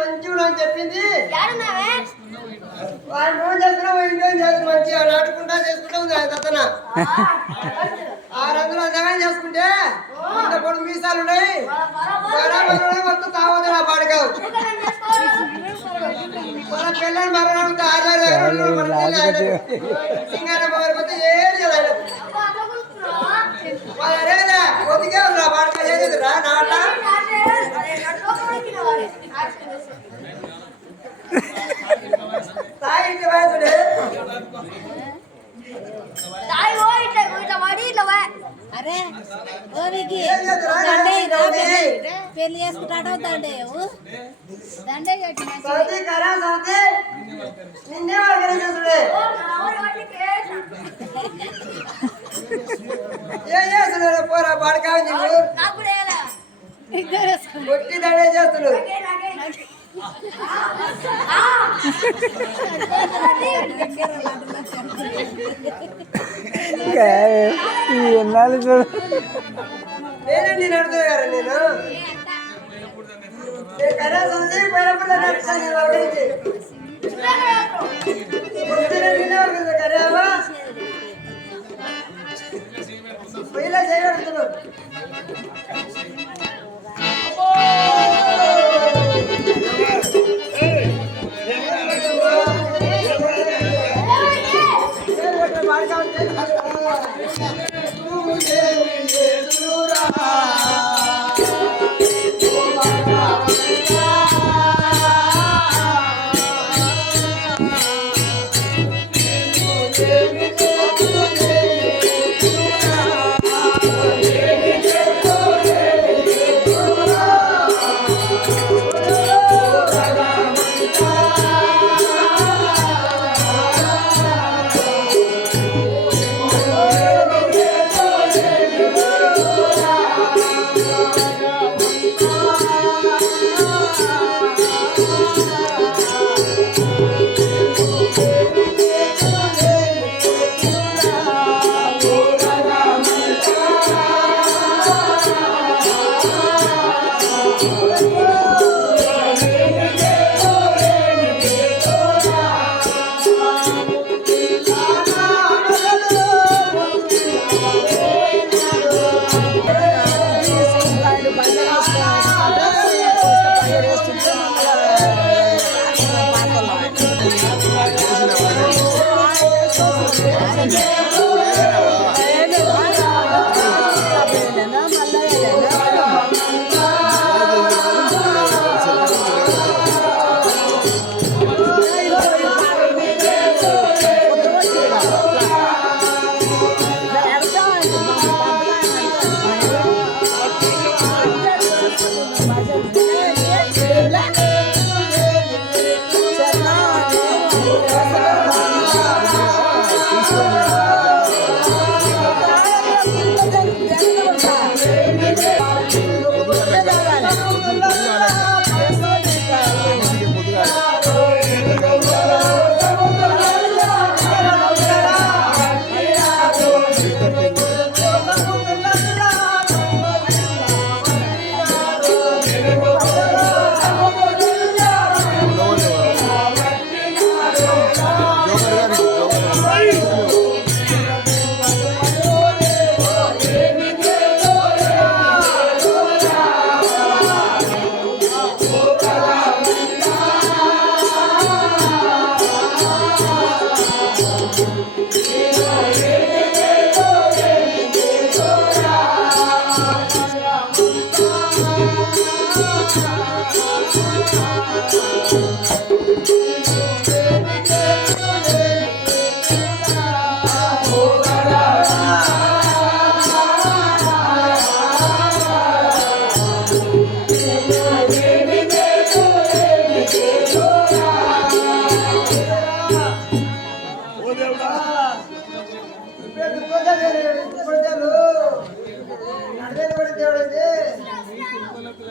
మంచిగా చెప్పింది వాడు నువ్వు చేసుకున్నావు ఇంట్లో మంచిగా నాటుకుంటా చేసుకుంటా ఉంది తన 600 అంతగా చేసుకుంటే ఇంత పొడుగు మీసాలు ఉన్నాయి మొత్తం తాగదు నా పాడకావు మన పిల్లలు మరణం సింగార పోతే ఏం చేయలేదు రేదా కొద్దిగా ఉంది పాడక లేదు రా నాట తాయి వయసుడే అరే పెళ్లి చేసుకుంటాడో దండే దండే పోరా పాడకా కొట్టి దండే చేస్తున్నాడు ఎన్నాళ్ళు చూడు నేనండి నడుతుంది కదా నేను కరాసంది పోయినప్పుడు నడుస్తాను కరావా పోయిలా చేయగలుగుతున్నావు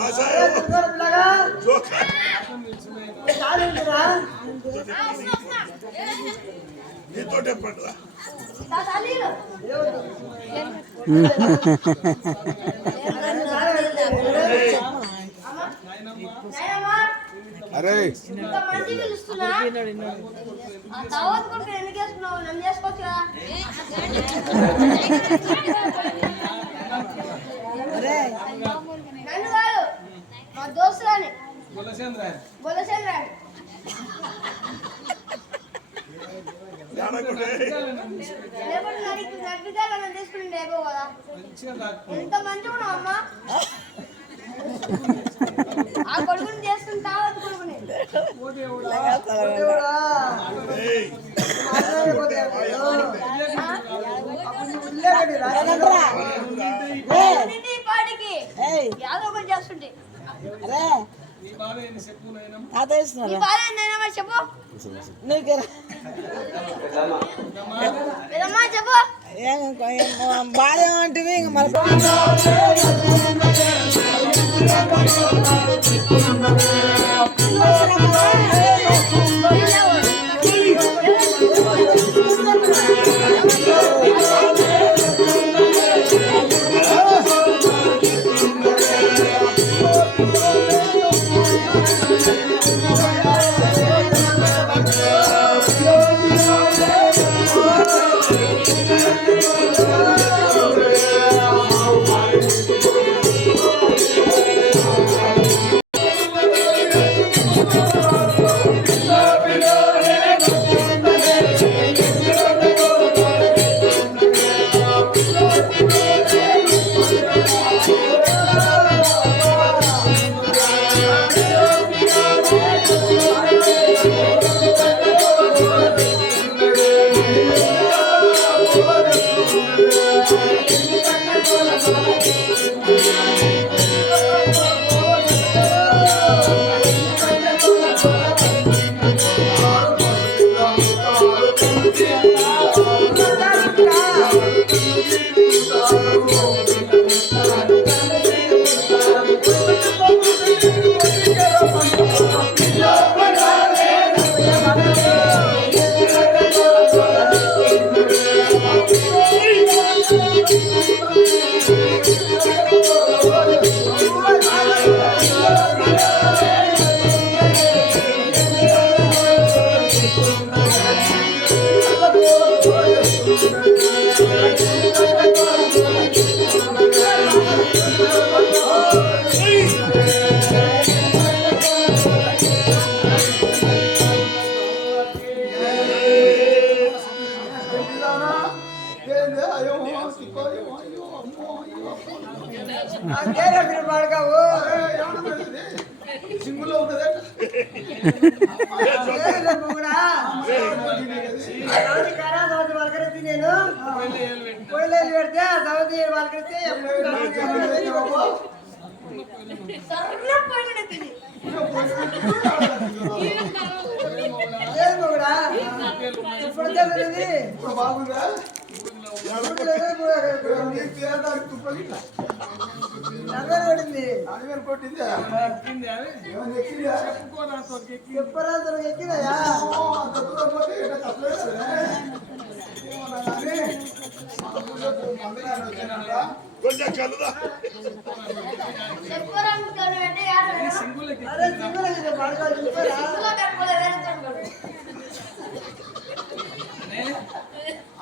పిల్లగా కాదు ఉంటున్నా నీతోటే పడరా అరే మా దోస్తులని బొల్లసేంద్ర తీసుకుని కదా ఎంత మంచిగా ఉన్నావు అమ్మా ఆ కొడుకుని చేసుకుని తావద్దు కొడుకుని పాటికి యాదో ఒకటి చేస్తుంటే చెప్పు చెప్పు బాగా అంటే మన సింగులో ఉన్నదే నేను పొయ్యిలు పెడితే సౌతి వాళ్ళకైతే ఇప్పుడు బాగుందా పడింది కొట్టిందా చెప్పరా ఎక్కినాయా కొంచెం కలుదా అరే సింగులు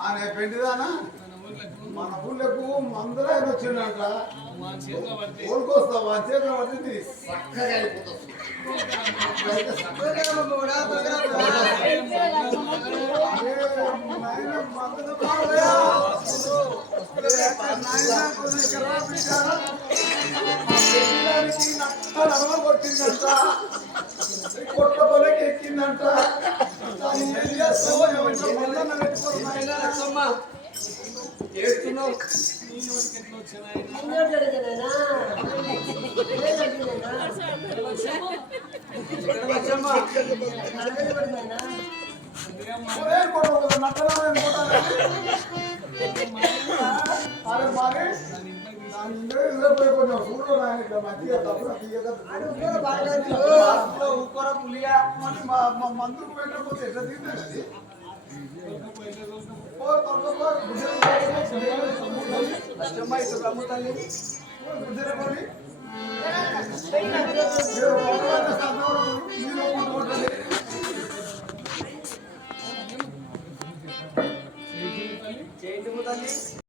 ఆయన పెండిదానా మన ఊళ్ళకు మందులు ఆయన వచ్చిండట ఊరికొస్తా మా చేతిలో పట్టింది చక్కగా అయిపోతుంది కొట్టిందంట కొట్టబోలకి ఎక్కిందంట చేస్తున్నావు ఇంగ్లీష్లో పోయి కొంచెం చూడు నాయన ఇట్లా మంచిగా తప్పున తీయగా మా మందుకు పెట్టకపోతే ఎట్లా తింటారు అది చేయించు తల్లి